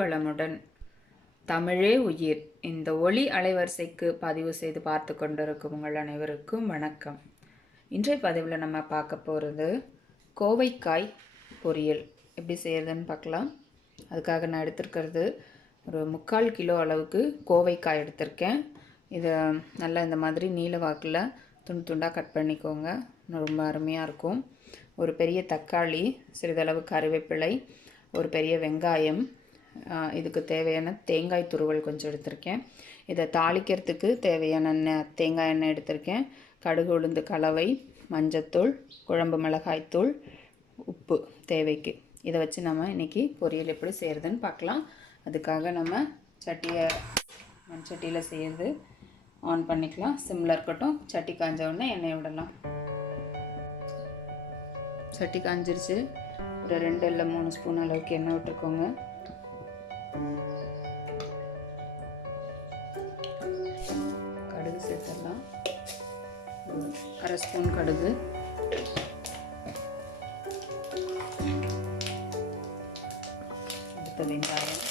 வளமுடன். தமிழே உயிர். இந்த ஒளி அலைவரிசைக்கு பதிவு செய்து பார்த்து கொண்டிருக்கும் உங்கள் அனைவருக்கும் வணக்கம். இன்றைய பதிவில் நம்ம பார்க்க போகிறது கோவைக்காய் பொரியல் எப்படி செய்கிறதுன்னு பார்க்கலாம். அதுக்காக நான் எடுத்துருக்கிறது ஒரு 3/4 கிலோ அளவுக்கு கோவைக்காய் எடுத்திருக்கேன். இதை நல்லா இந்த மாதிரி நீல வாக்கில் துண்டு துண்டாக கட் பண்ணிக்கோங்க, ரொம்ப அருமையாக இருக்கும். ஒரு பெரிய தக்காளி, சிறிதளவு கருவேப்பிலை, ஒரு பெரிய வெங்காயம், இதுக்கு தேவையான தேங்காய் துருவல் கொஞ்சம் எடுத்திருக்கேன். இதை தாளிக்கிறதுக்கு தேவையான தேங்காய் எண்ணெய் எடுத்திருக்கேன். கடுகு உளுந்து கலவை, மஞ்சத்தூள், குழம்பு மிளகாய்த்தூள், உப்பு தேவைக்கு. இதை வச்சு நம்ம இன்றைக்கி பொரியல் எப்படி செய்கிறதுன்னு பார்க்கலாம். அதுக்காக நம்ம மண் சட்டியில் செய்கிறது ஆன் பண்ணிக்கலாம். சிம்மில் இருக்கட்டும். சட்டி காஞ்ச உடனே எண்ணெய் விடலாம். சட்டி காஞ்சிருச்சு. ஒரு 2 இல்லை 3 ஸ்பூன் அளவுக்கு எண்ணெய் விட்டுருக்கோங்க. கடுகு சேர்த்துடலாம். 1/2 ஸ்பூன் கடுகு, அடுத்த வெங்காயம்,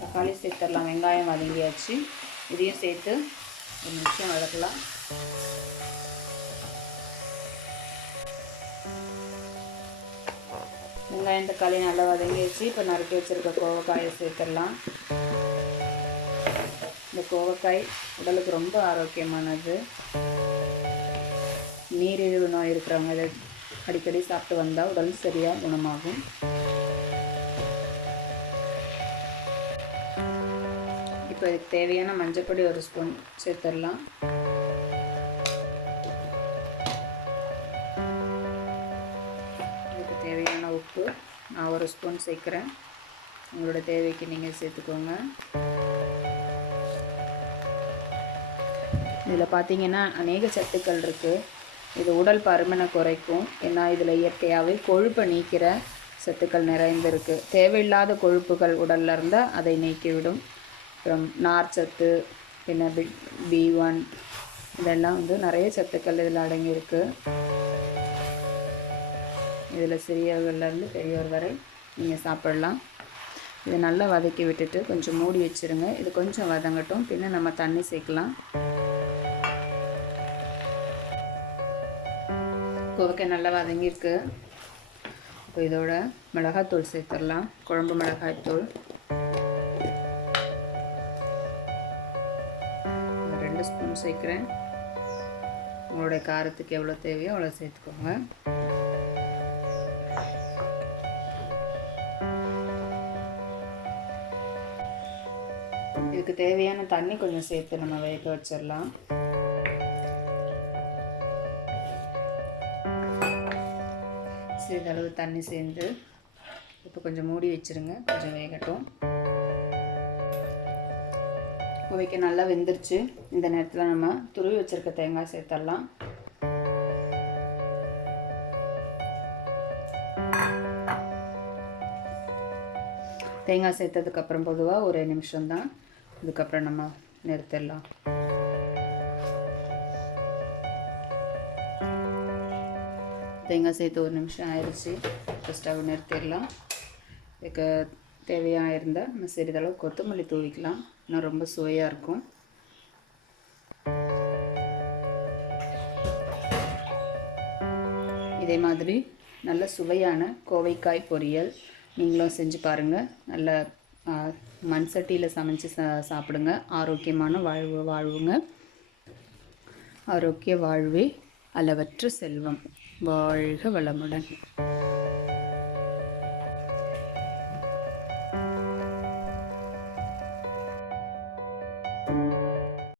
தக்காளி சேர்த்துடலாம். வெங்காயம் வதங்கியாச்சு. இதையும் சேர்த்து ஒரு நிமிஷம் வதக்கலாம். வெங்காயம் தக்காளி நல்லா வதங்கியாச்சு. இப்போ நறுக்கி வச்சுருக்க கோவக்காயை சேர்த்துடலாம். இந்த கோவக்காய் உடலுக்கு ரொம்ப ஆரோக்கியமானது. நீரிழிவு நோய் இருக்கிறவங்க இதை அடிக்கடி சாப்பிட்டு வந்தால் உடல் சரியாக குணமாகும். இப்போ இதுக்கு தேவையான மஞ்சப்பொடி 1 ஸ்பூன் சேர்த்துடலாம். இதுக்கு தேவையான உப்பு நான் 1 ஸ்பூன் சேர்க்குறேன். உங்களோட தேவைக்கு நீங்கள் சேர்த்துக்கோங்க. இதில் பார்த்தீங்கன்னா அநேக சத்துக்கள் இருக்குது. இது உடல் பருமனை குறைக்கும். ஏன்னா இதில் இயற்கையாகவே கொழுப்பை நீக்கிற சத்துக்கள் நிறைந்திருக்கு. தேவையில்லாத கொழுப்புகள் உடலில் இருந்தால் அதை நீக்கிவிடும். அப்புறம் நார்ச்சத்து, பின்ன B1, இதெல்லாம் நிறைய சத்துக்கள் இதில் அடங்கியிருக்கு. இதில் சிறியவர்கள்லேருந்து பெரியவர் வரை நீங்கள் சாப்பிடலாம். இதை நல்லா வதக்கி விட்டுட்டு கொஞ்சம் மூடி வச்சுருங்க. இது கொஞ்சம் வதங்கட்டும். பின்ன நம்ம தண்ணி சேர்க்கலாம். கோவக்காய் நல்லா வதங்கியிருக்கு. இப்போ இதோட மிளகாய்த்தூள் சேர்த்துடலாம். குழம்பு மிளகாய்த்தூள் 2 ஸ்பூன் சேர்க்குறேன். உங்களுடைய காரத்துக்கு எவ்வளோ தேவையோ அவ்வளோ சேர்த்துக்கோங்க. இதுக்கு தேவையான தண்ணி கொஞ்சம் சேர்த்து நம்ம வேக வச்சிடலாம். சிறிதளவு தண்ணி சேர்ந்து இப்போ கொஞ்சம் மூடி வச்சுருங்க. கொஞ்சம் வேகட்டும். கோவைக்கு நல்லா வெந்துருச்சு. இந்த நேரத்தில் நம்ம துருவி வச்சுருக்க தேங்காய் சேர்த்துடலாம். தேங்காய் சேர்த்ததுக்கப்புறம் பொதுவாக 1 நிமிஷம்தான். இதுக்கப்புறம் நம்ம நிறுத்திடலாம். தேங்காய் சேர்த்து 1 நிமிஷம் ஆயிடுச்சு. இப்போ ஸ்டவ் நிறுத்திடலாம். இதுக்கு தேவையாக இருந்தால் நம்ம சிறிதளவு கொத்தமல்லி தூவிக்கலாம். இன்னும் ரொம்ப சுவையாக இருக்கும். இதே மாதிரி நல்ல சுவையான கோவைக்காய் பொரியல் நீங்களும் செஞ்சு பாருங்கள். நல்ல மண் சட்டியில் சமைச்சு சாப்பிடுங்க. ஆரோக்கியமான வாழ்வுங்க. ஆரோக்கிய வாழ்வே அளவற்ற செல்வம். வாழ்க வளமுடன்.